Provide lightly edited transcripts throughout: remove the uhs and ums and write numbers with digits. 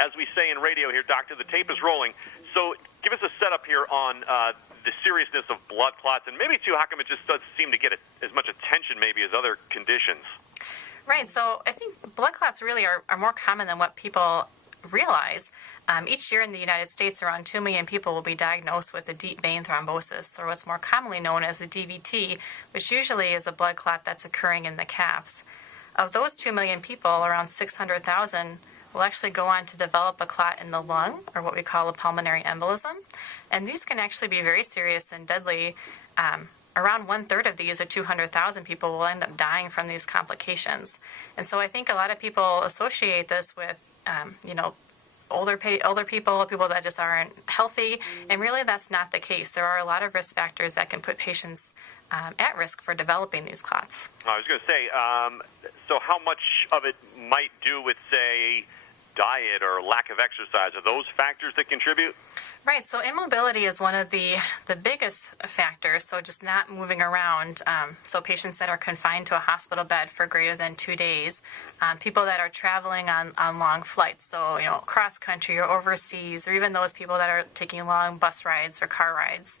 as we say in radio here, Doctor, the tape is rolling. So give us a setup here on the seriousness of blood clots, and maybe, too, how come it just doesn't seem to get as much attention maybe as other conditions? Right, so I think blood clots really are more common than what people realize. Each year in the United States, around 2 million people will be diagnosed with a deep vein thrombosis, or what's more commonly known as a DVT, which usually is a blood clot that's occurring in the calves. Of those 2 million people, around 600,000 will actually go on to develop a clot in the lung, or what we call a pulmonary embolism. And these can actually be very serious and deadly. Around 1/3 of these, or 200,000 people, will end up dying from these complications. And so I think a lot of people associate this with, older people that just aren't healthy, and really that's not the case. There are a lot of risk factors that can put patients at risk for developing these clots. I was going to say, so how much of it might do with, say, diet or lack of exercise? Are those factors that contribute? Right, so immobility is one of the biggest factors, so just not moving around. So patients that are confined to a hospital bed for greater than 2 days, people that are traveling on long flights, so cross country or overseas, or even those people that are taking long bus rides or car rides.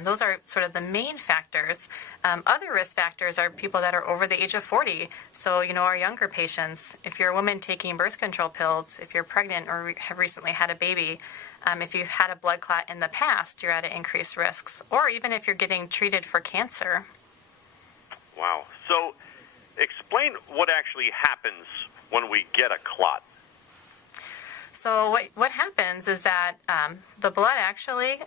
Those are sort of the main factors. Other risk factors are people that are over the age of 40, so our younger patients. If you're a woman taking birth control pills, if you're pregnant or have recently had a baby, if you've had a blood clot in the past, you're at increased risks, or even if you're getting treated for cancer. Wow. So explain what actually happens when we get a clot. So what happens is that the blood actually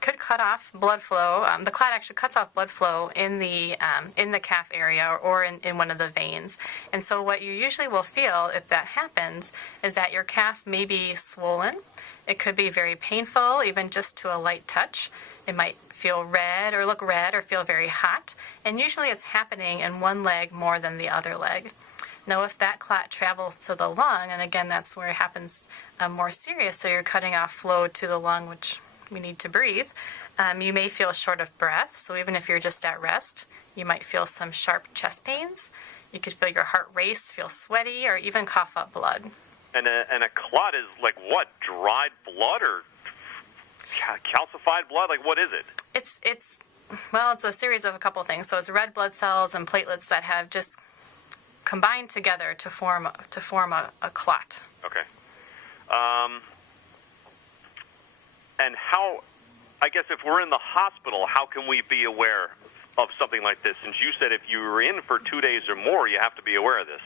could cut off blood flow. The clot actually cuts off blood flow in the calf area or in one of the veins. And so what you usually will feel if that happens is that your calf may be swollen. It could be very painful, even just to a light touch. It might feel red or look red or feel very hot. And usually it's happening in one leg more than the other leg. Now, if that clot travels to the lung, and again, that's where it happens more serious, so you're cutting off flow to the lung, which we need to breathe, you may feel short of breath. So even if you're just at rest, you might feel some sharp chest pains. You could feel your heart race, feel sweaty, or even cough up blood. And a clot is like what? Dried blood or calcified blood? Like what is it? It's a series of a couple things. So it's red blood cells and platelets that have just combined together to form a clot. Okay. And how, I guess if we're in the hospital, how can we be aware of something like this? Since you said if you were in for 2 days or more, you have to be aware of this.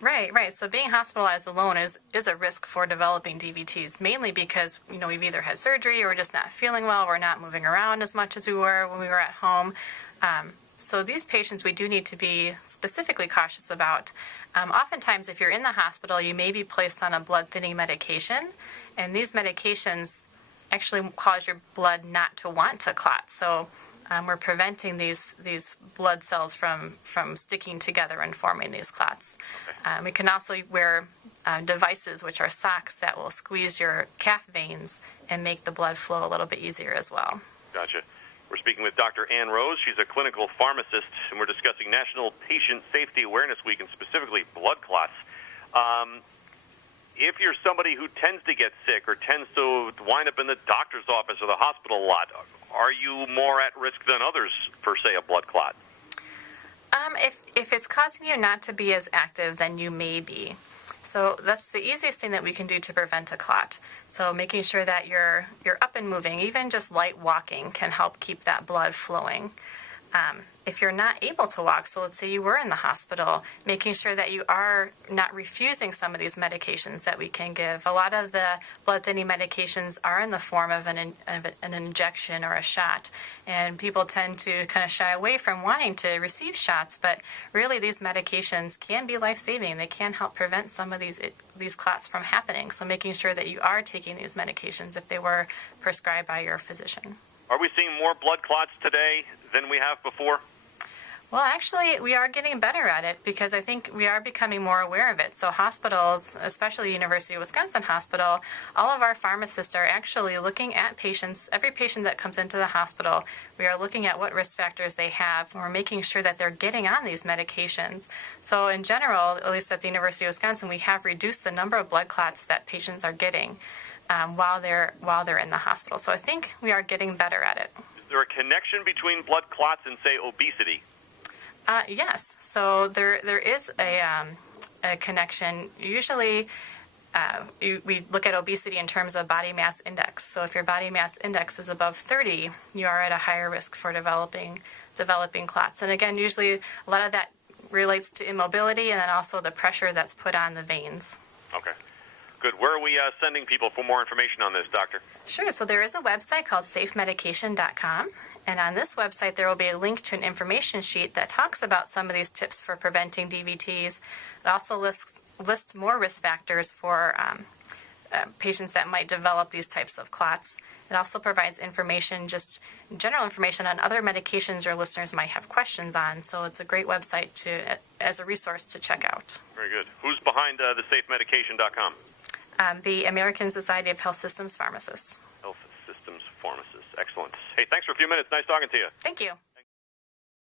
Right. So being hospitalized alone is a risk for developing DVTs, mainly because, we've either had surgery or we're just not feeling well, we're not moving around as much as we were when we were at home. So these patients we do need to be specifically cautious about. Oftentimes, if you're in the hospital, you may be placed on a blood thinning medication, and these medications actually cause your blood not to want to clot. So we're preventing these blood cells from sticking together and forming these clots. We can also wear devices, which are socks, that will squeeze your calf veins and make the blood flow a little bit easier as well. Gotcha. We're speaking with Dr. Ann Rose. She's a clinical pharmacist, and we're discussing National Patient Safety Awareness Week, and specifically blood clots. If you're somebody who tends to get sick or tends to wind up in the doctor's office or the hospital a lot, are you more at risk than others for, say, a blood clot? If it's causing you not to be as active, then you may be. So that's the easiest thing that we can do to prevent a clot. So making sure that you're up and moving, even just light walking can help keep that blood flowing. If you're not able to walk, so let's say you were in the hospital, making sure that you are not refusing some of these medications that we can give. A lot of the blood thinning medications are in the form of an injection or a shot, and people tend to kind of shy away from wanting to receive shots, but really these medications can be life-saving. They can help prevent some of these clots from happening, so making sure that you are taking these medications if they were prescribed by your physician. Are we seeing more blood clots today than we have before? Well, actually, we are getting better at it because I think we are becoming more aware of it. So hospitals, especially University of Wisconsin Hospital, all of our pharmacists are actually looking at patients, every patient that comes into the hospital, we are looking at what risk factors they have, and we're making sure that they're getting on these medications. So in general, at least at the University of Wisconsin, we have reduced the number of blood clots that patients are getting while they're in the hospital. So I think we are getting better at it. Is there a connection between blood clots and, say, obesity? Yes. So there is a connection. Usually, we look at obesity in terms of body mass index. So if your body mass index is above 30, you are at a higher risk for developing clots. And again, usually a lot of that relates to immobility and then also the pressure that's put on the veins. Okay. Good. Where are we sending people for more information on this, Doctor? Sure. So there is a website called safemedication.com. And on this website, there will be a link to an information sheet that talks about some of these tips for preventing DVTs. It also lists more risk factors for patients that might develop these types of clots. It also provides information, just general information on other medications your listeners might have questions on. So it's a great website as a resource to check out. Very good. Who's behind the safemedication.com? The American Society of Health Systems Pharmacists. Health Systems Pharmacists. Excellent. Hey, thanks for a few minutes. Nice talking to you. Thank you.